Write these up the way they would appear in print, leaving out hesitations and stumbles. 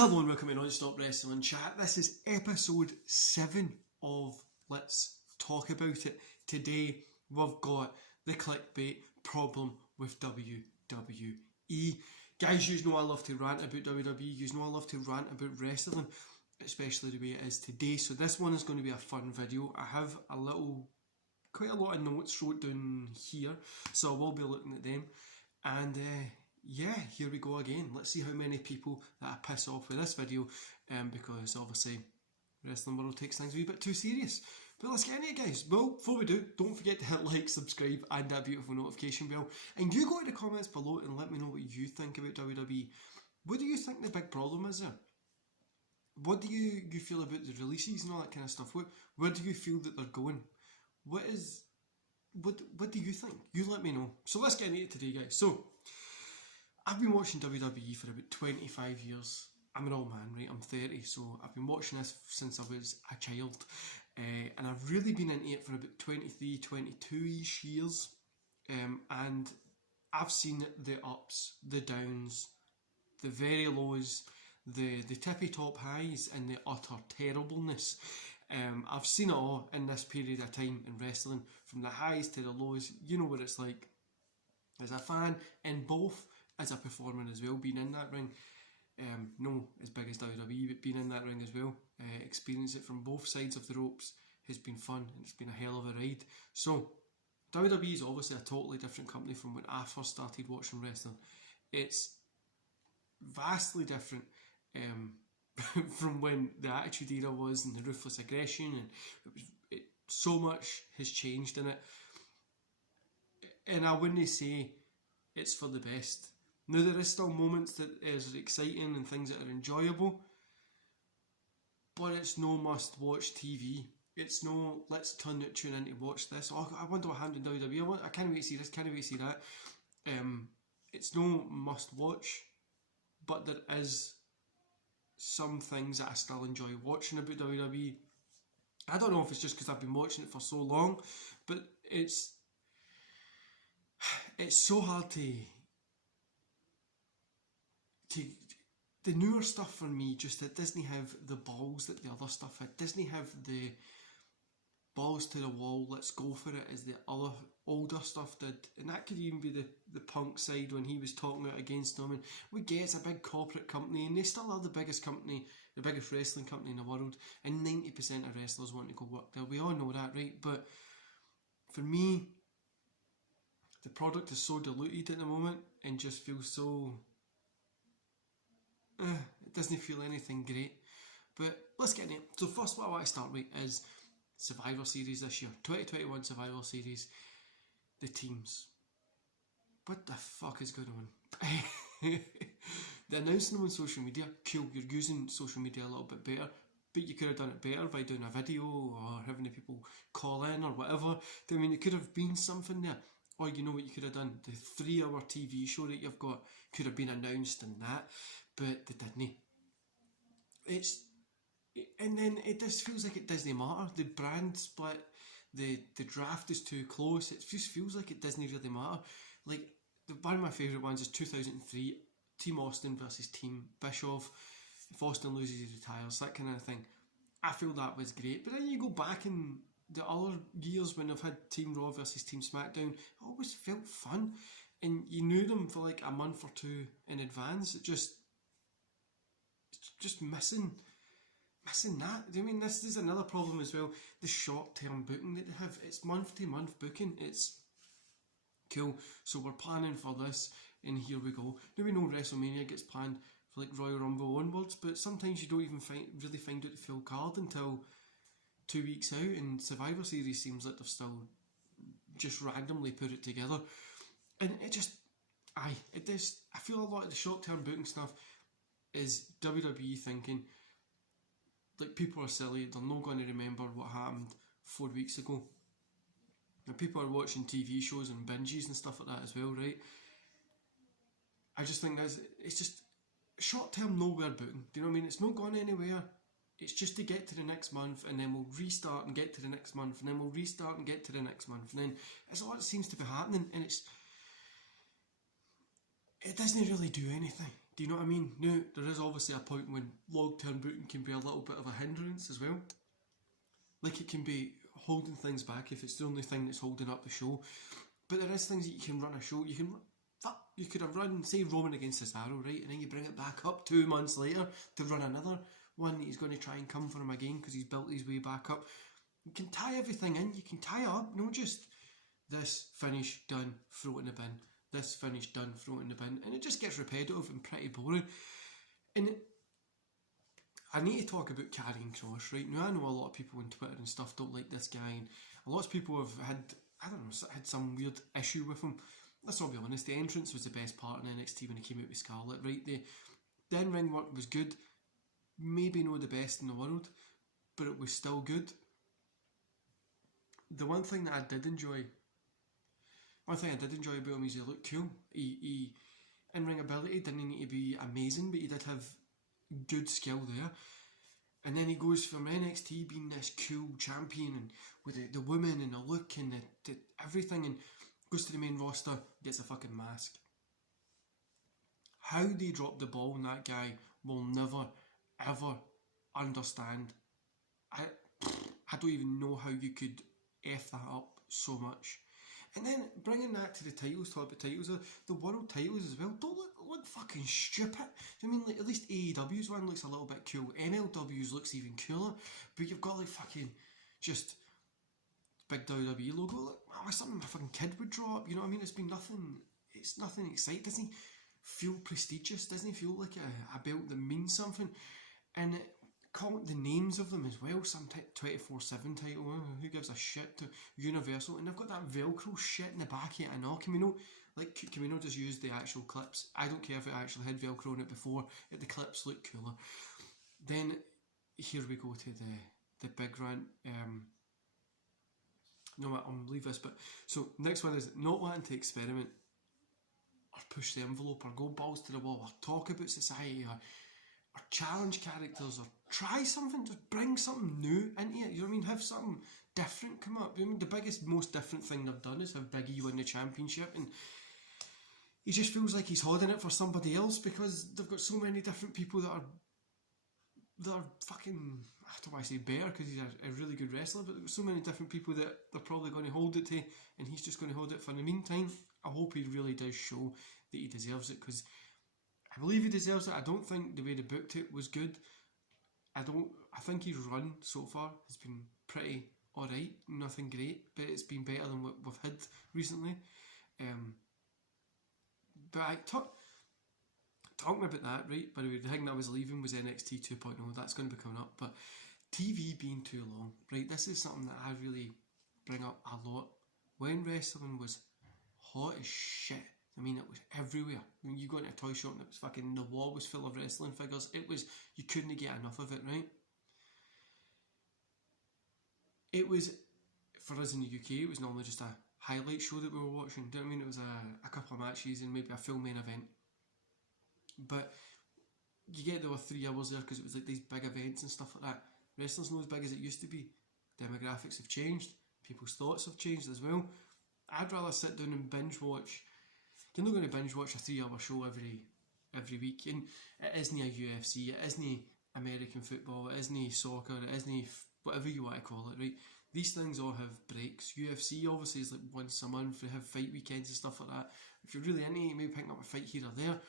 Hello and welcome to Non-Stop Wrestling Chat. This is episode 7 of Let's Talk About It. Today we've got the clickbait problem with WWE. Guys, you know I love to rant about WWE, you know I love to rant about wrestling, especially the way it is today. So this one is going to be a fun video. I have quite a lot of notes wrote down here, so I will be looking at them. And yeah, here we go again. Let's see how many people that I piss off with this video, because obviously wrestling world takes things a wee bit too serious. But let's get into it, guys. Well, before we do, don't forget to hit like, subscribe and that beautiful notification bell. And you go to the comments below and let me know what you think about WWE. What do you think the big problem is there? What do you feel about the releases and all that kind of stuff? Where do you feel that they're going? What do you think? You let me know. So let's get into it today, guys. So I've been watching WWE for about 25 years. I'm an old man, right? I'm 30, so I've been watching this since I was a child. And I've really been into it for about 23, 22-ish years. And I've seen the ups, the downs, the very lows, the tippy top highs, and the utter terribleness. I've seen it all in this period of time in wrestling, from the highs to the lows. You know what it's like as a fan, in both, as a performer as well, being in that ring. No as big as WWE, but being in that ring as well, experience it from both sides of the ropes has been fun, and it's been a hell of a ride. So WWE is obviously a totally different company from when I first started watching wrestling. It's vastly different from when the Attitude Era was, and the Ruthless Aggression, and so much has changed in it. And I wouldn't say it's for the best. Now, there is still moments that is exciting and things that are enjoyable, but it's no must-watch TV. It's no, let's tune in to watch this. Oh, I wonder what happened in WWE. I can't wait to see this, can't wait to see that. It's no must-watch, but there is some things that I still enjoy watching about WWE. I don't know if it's just because I've been watching it for so long, but it's so hard to the newer stuff for me, just that Disney have the balls that the other stuff had. Disney have the balls to the wall, let's go for it, as the other older stuff did. And that could even be the Punk side when he was talking out against them. And we get it's a big corporate company, and they still are the biggest company, the biggest wrestling company in the world, and 90% of wrestlers want to go work there. We all know that, right? But for me, the product is so diluted at the moment and just feels so it doesn't feel anything great. But let's get into it. So first, what I want to start with is Survivor Series this year. 2021 Survivor Series. The teams. What the fuck is going on? They're announcing them on social media. Cool, you're using social media a little bit better, but you could have done it better by doing a video or having the people call in or whatever. I mean, it could have been something there. Or you know what you could have done? The 3-hour TV show that you've got could have been announced in that, but they didn't. And then it just feels like it doesn't matter. The brand split, the draft is too close. It just feels like it doesn't really matter. Like, one of my favourite ones is 2003, Team Austin versus Team Bischoff. If Austin loses, he retires, that kind of thing. I feel that was great. But then you go back in the other years when I've had Team Raw versus Team SmackDown, it always felt fun. And you knew them for like a month or two in advance. It's just missing that. I mean, this is another problem as well. The short-term booking that they have. It's month-to-month booking. It's cool. So we're planning for this, and here we go. Now we know WrestleMania gets planned for like Royal Rumble onwards, but sometimes you don't even really find out the full card until 2 weeks out, and Survivor Series seems like they've still just randomly put it together. And it just, I feel a lot of the short-term booking stuff is WWE thinking, like, people are silly, they're not going to remember what happened 4 weeks ago. And people are watching TV shows and binges and stuff like that as well, right? I just think it's just short-term nowhere booking. Do you know what I mean? It's not going anywhere. It's just to get to the next month, and then we'll restart and get to the next month, and then we'll restart and get to the next month, and then it's all that seems to be happening, and it doesn't really do anything. Do you know what I mean? Now, there is obviously a point when long-term booking can be a little bit of a hindrance as well. Like, it can be holding things back if it's the only thing that's holding up the show. But there is things that you can run a show. You could have run, say, Roman against Cesaro, right? And then you bring it back up 2 months later to run another one that he's going to try and come for him again because he's built his way back up. You can tie everything in. You can tie it up. Not just this, finish, done, throw it in the bin. This, finish, done, throw it in the bin. And it just gets repetitive and pretty boring. And I need to talk about Karrion Kross, right? Now, I know a lot of people on Twitter and stuff don't like this guy, and a lot of people have had some weird issue with him. Let's all be honest, the entrance was the best part in NXT when he came out with Scarlett, right? The in-ring work was good, maybe not the best in the world, but it was still good. The one thing I did enjoy about him is he looked cool. He in-ring ability didn't need to be amazing, but he did have good skill there. And then he goes from NXT being this cool champion and with the women and the look and the everything, and goes to the main roster, gets a fucking mask. How they dropped the ball on that guy will never ever understand. I don't even know how you could F that up so much. And then bringing that to the titles, talk about titles, the world titles as well, don't look fucking stupid. I mean, like, at least AEW's one looks a little bit cool. MLW's looks even cooler, but you've got like fucking just big WWE logo. Like, something my fucking kid would draw up. You know what I mean? It's nothing exciting. Doesn't feel prestigious. Doesn't feel like a belt that means something. And call the names of them as well. Some 24/7 title. Who gives a shit to Universal? And they've got that Velcro shit in the back of it and all. Can we not just use the actual clips? I don't care if it actually had Velcro on it before. The clips look cooler. Then here we go to the big rant. No, I'll leave this. But so next one is not wanting to experiment or push the envelope or go balls to the wall or talk about society or challenge characters or try something, just bring something new into it. You know what I mean? Have something different come up. I mean, the most different thing they've done is have Big E win the championship, and he just feels like he's holding it for somebody else because they've got so many different people that are fucking, I don't want to say better because he's a really good wrestler, but there's so many different people that they're probably going to hold it to, and he's just going to hold it for the meantime. I hope he really does show that he deserves it, because I believe he deserves it. I don't think the way they booked it was good. I think his run so far has been pretty alright, nothing great, but it's been better than what we've had recently. But talking about that, right, by the way, the thing that I was leaving was NXT 2.0, that's going to be coming up, but TV being too long, right, this is something that I really bring up a lot. When wrestling was hot as shit, I mean, it was everywhere. I mean, you go into a toy shop and it was fucking, the wall was full of wrestling figures. You couldn't get enough of it, right? It was, for us in the UK, it was normally just a highlight show that we were watching. Do you know what I mean? It was a couple of matches and maybe a full main event. But you get there were 3 hours there because it was like these big events and stuff like that. Wrestling's not as big as it used to be. Demographics have changed. People's thoughts have changed as well. I'd rather sit down and binge watch. You're not going to binge watch a 3-hour show every week, and it isn't a UFC, it isn't American football, it isn't soccer, it isn't whatever you want to call it, right? These things all have breaks. UFC obviously is like once a month, they have fight weekends and stuff like that. If you're really into it, maybe picking up a fight here or there,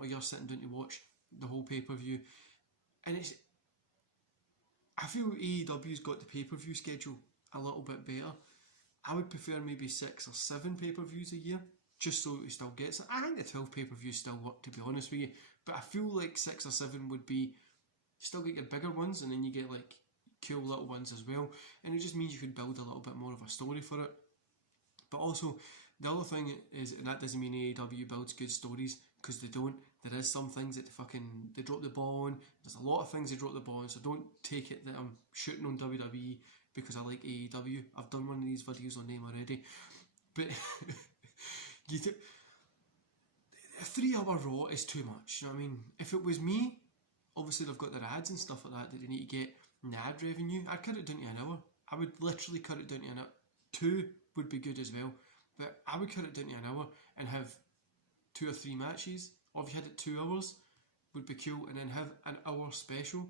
or you're sitting down to watch the whole pay-per-view. And I feel AEW's got the pay-per-view schedule a little bit better. I would prefer maybe 6 or 7 pay-per-views a year, just so it still gets it. I think the 12 pay-per-views still work, to be honest with you, but I feel like 6 or 7 would be, still get your bigger ones, and then you get like cool little ones as well, and it just means you could build a little bit more of a story for it. But also, the other thing is, and that doesn't mean AEW builds good stories, because they don't. There is some things that they drop the ball on. There's a lot of things they drop the ball on, so don't take it that I'm shooting on WWE because I like AEW. I've done one of these videos on them already. But a 3-hour Raw is too much, you know what I mean? If it was me, obviously they've got their ads and stuff like that they need to get in the ad revenue. I'd cut it down to an hour. I would literally cut it down to an hour. 2 would be good as well, but I would cut it down to an hour and have 2 or 3 matches or if you had it 2 hours, would be cool, and then have an hour special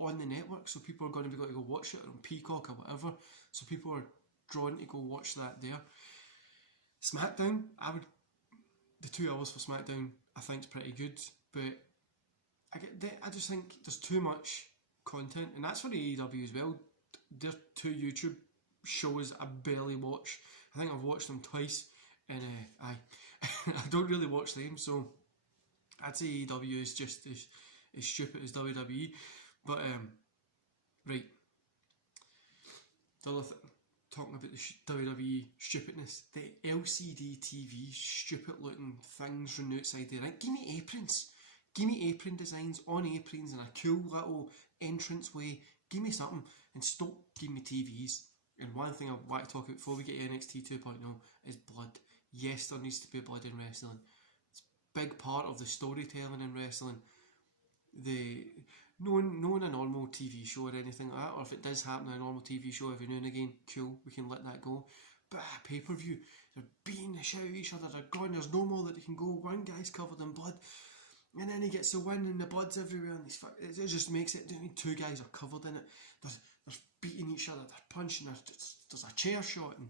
on the network, so people are going to be able to go watch it on Peacock or whatever, so people are drawn to go watch that there. SmackDown, the 2 hours for SmackDown I think is pretty good, but I just think there's too much content, and that's for AEW as well. Their 2 YouTube shows I barely watch. I think I've watched them twice, and I don't really watch them, so I'd say AEW is just as stupid as WWE. But right, the other thing, talking about the WWE stupidness, the LCD TV stupid looking things from the outside there. Right? Give me aprons. Give me apron designs on aprons and a cool little entrance way. Give me something, and stop giving me TVs. And one thing I want to talk about before we get to NXT 2.0 is blood. Yes, there needs to be blood in wrestling. It's a big part of the storytelling in wrestling. Knowing a normal TV show or anything like that, or if it does happen in a normal TV show every now and again, cool, we can let that go. But pay-per-view, they're beating the shit out of each other, they're going, there's no more that they can go, one guy's covered in blood, and then he gets the win and the blood's everywhere, and it just makes it, 2 guys are covered in it, they're beating each other, they're punching, there's a chair shot, and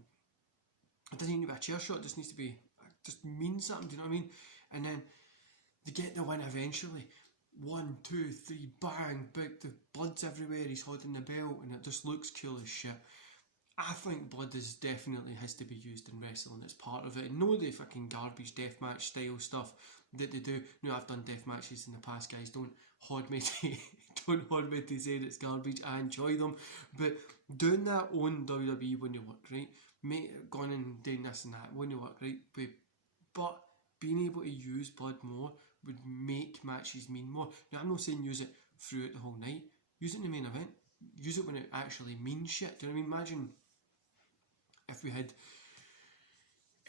it doesn't need to be a chair shot, it just needs to be, just means something, do you know what I mean? And then they get the win eventually. 1, 2, 3, bang, big, the blood's everywhere, he's holding the belt, and it just looks cool as shit. I think blood definitely has to be used in wrestling, it's part of it, and no the fucking garbage deathmatch style stuff that they do. No, I've done death matches in the past, guys, don't hold me to say it's garbage, I enjoy them, but doing that on WWE when you work, right, going and doing this and that when you work, right, but being able to use blood more would make matches mean more. Now, I'm not saying use it throughout the whole night. Use it in the main event. Use it when it actually means shit. Do you know what I mean? Imagine if we had,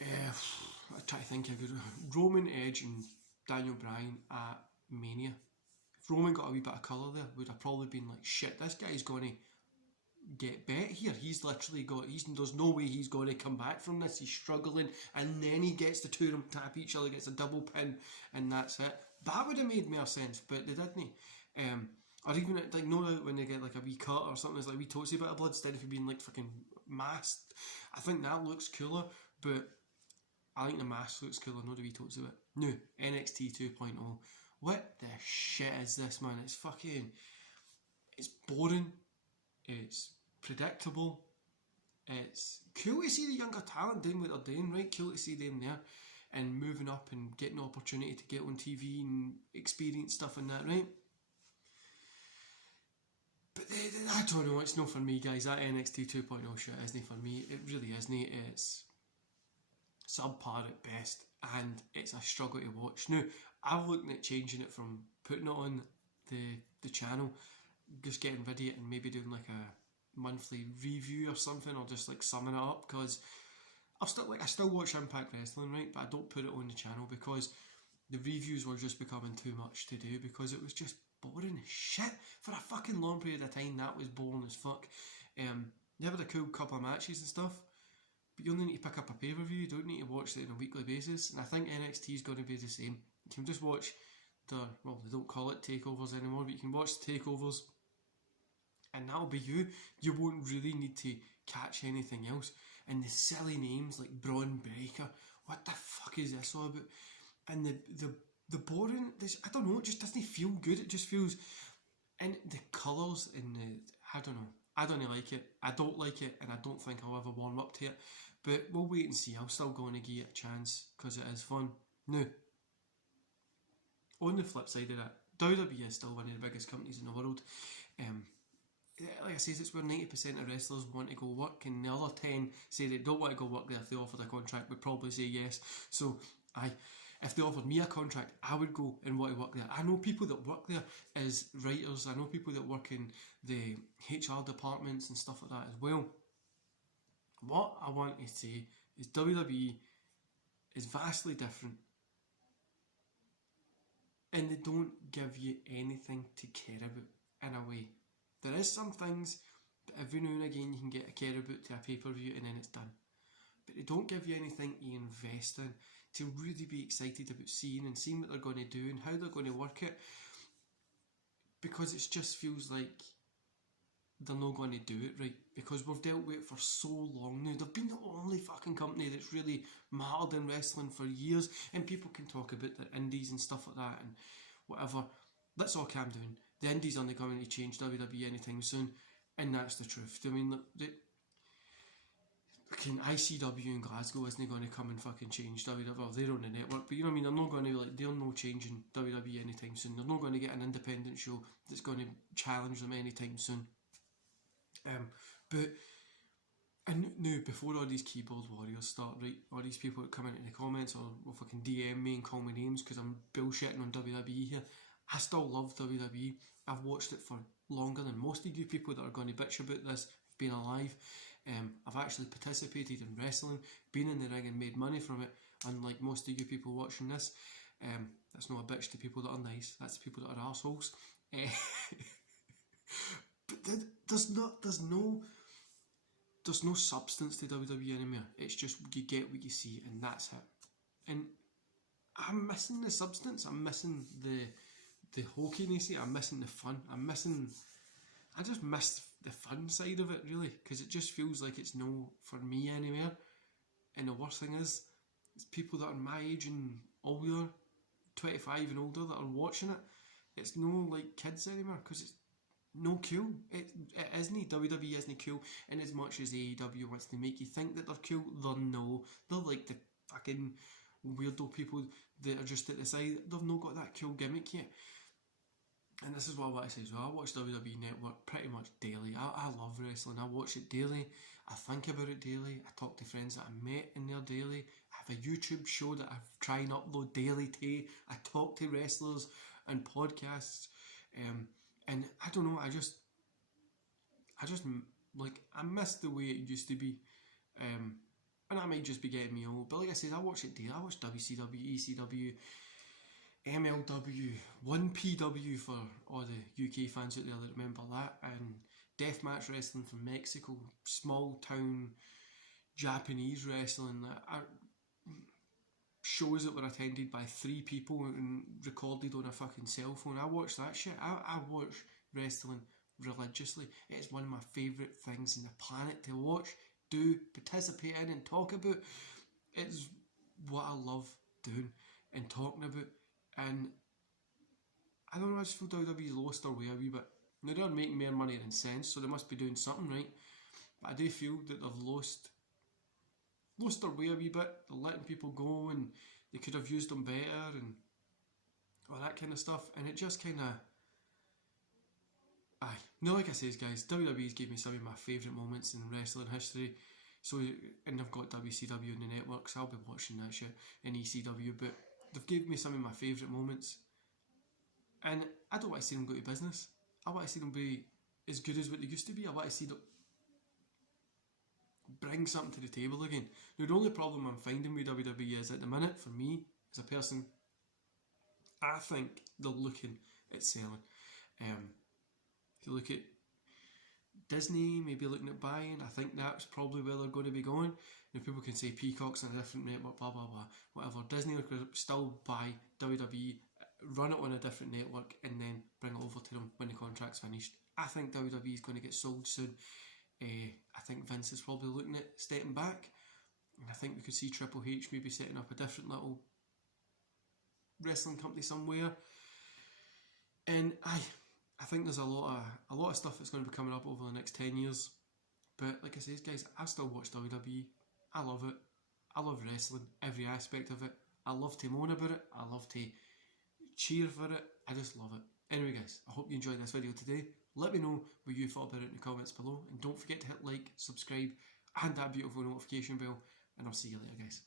I try to think, Roman, Edge and Daniel Bryan at Mania. If Roman got a wee bit of colour there, would have probably been like, shit, this guy's going to get bet here. He's literally there's no way he's going to come back from this. He's struggling, and then he gets the 2 of them tap each other, gets a double pin, and that's it. That would have made more sense, but they didn't. Or even like, when they get like a wee cut or something, it's like a wee toasty bit of blood instead of it being like fucking masked. I think that looks cooler, but I think the mask looks cooler, not the wee toasty bit. No, NXT 2.0. What the shit is this, man? It's boring. It's predictable. It's cool to see the younger talent doing what they're doing, right? Cool to see them there and moving up and getting the opportunity to get on TV and experience stuff and that, right? But I don't know, it's not for me, guys. That NXT 2.0 shit isn't for me. It really isn't. It's subpar at best, and it's a struggle to watch. Now, I'm looking at changing it from putting it on the channel, just getting rid of it and maybe doing like a monthly review or something, or just like summing it up, because I still watch Impact Wrestling, right, but I don't put it on the channel because the reviews were just becoming too much to do, because it was just boring as shit for a fucking long period of time. That was boring as fuck. They had a cool couple of matches and stuff, but you only need to pick up a pay-per-view, you don't need to watch it on a weekly basis, and I think NXT is going to be the same. You can just watch they don't call it takeovers anymore, but you can watch the takeovers and that'll be you. You won't really need to catch anything else. And the silly names like Braun Breaker, what the fuck is this all about? And the boring, I don't know, it just doesn't feel good. It just feels, and the colours and I don't know. I don't like it. I don't like it, and I don't think I'll ever warm up to it. But we'll wait and see. I'm still going to give it a chance because it is fun. Now, on the flip side of that, WWE is still one of the biggest companies in the world. Like I said, it's where 90% of wrestlers want to go work, and the other 10 say they don't want to go work there. If they offered a contract, would probably say yes. So if they offered me a contract, I would go and want to work there. I know people that work there as writers. I know people that work in the HR departments and stuff like that as well. What I want to say is WWE is vastly different, and they don't give you anything to care about in a way. There is some things that every now and again you can get a care about to a pay-per-view and then it's done. But they don't give you anything to invest in. to really be excited about seeing what they're going to do and how they're going to work it, because it just feels like they're not going to do it right, because we've dealt with it for so long now. They've been the only fucking company that's really mattered in wrestling for years, and people can talk about the indies and stuff like that and whatever. Let's all calm down. The indies aren't going to change WWE anytime soon, and that's the truth. I mean, look, ICW in Glasgow isn't going to come and fucking change WWE. Well, they're on the network, but you know what I mean. They're not going to they're not changing WWE anytime soon. They're not going to get an independent show that's going to challenge them anytime soon. But and now, before all these keyboard warriors start, right, all these people that come into the comments or will fucking DM me and call me names because I'm bullshitting on WWE here, I still love WWE. I've watched it for longer than most of you people that are going to bitch about this have been alive. I've actually participated in wrestling, been in the ring and made money from it, unlike most of you people watching this. That's not a bitch to people that are nice, that's the people that are arseholes. But there's no substance to WWE anymore. It's just you get what you see and that's it. And I'm missing the substance. I'm missing the hokiness. I'm missing the fun. I just miss the fun side of it, really, because it just feels like it's no for me anymore. And the worst thing is, it's people that are my age and older, 25 and older, that are watching it. It's no like kids anymore, because it's no cool. It isn't. WWE isn't cool. And as much as AEW wants to make you think that they're cool, they're no. They're like the fucking weirdo people that are just at the side. They've not got that cool gimmick yet. And this is what I want to say as well. I watch WWE Network pretty much daily. I love wrestling. I watch it daily. I think about it daily. I talk to friends that I met in there daily. I have a YouTube show that I try and upload daily to. I talk to wrestlers and podcasts. And I don't know, I just like, I miss the way it used to be. And I might just be getting me old, but like I said, I watch it daily. I watch WCW, ECW, MLW, 1PW for all the UK fans out there that remember that, and deathmatch wrestling from Mexico, small town Japanese wrestling, that are shows that were attended by 3 people and recorded on a fucking cell phone. I watch that shit. I watch wrestling religiously. It's one of my favourite things on the planet to watch, do, participate in and talk about. It's what I love doing and talking about. And I don't know, I just feel WWE's lost their way a wee bit. Now they're making more money than sense, so they must be doing something right. But I do feel that they've lost their way a wee bit. They're letting people go and they could have used them better and all that kind of stuff. And it just kind of... No, like I says, guys, WWE's gave me some of my favourite moments in wrestling history. So, and I've got WCW on the network, so I'll be watching that shit in ECW. But they've gave me some of my favourite moments. And I don't want to see them go to business. I want to see them be as good as what they used to be. I want to see them bring something to the table again. Now, the only problem I'm finding with WWE is, at the minute, for me, as a person, I think they're looking at selling. If you look at Disney, maybe looking at buying, I think that's probably where they're going to be going. Now, people can say Peacock's on a different network, blah blah blah, whatever. Disney will still buy WWE, run it on a different network, and then bring it over to them when the contract's finished. I think WWE is going to get sold soon. I think Vince is probably looking at stepping back, and I think we could see Triple H maybe setting up a different little wrestling company somewhere. And I think there's a lot of stuff that's going to be coming up over the next 10 years. But like I said, guys, I still watch WWE. I love it. I love wrestling, every aspect of it. I love to moan about it. I love to cheer for it. I just love it. Anyway, guys, I hope you enjoyed this video today. Let me know what you thought about it in the comments below. And don't forget to hit like, subscribe, and that beautiful notification bell. And I'll see you later, guys.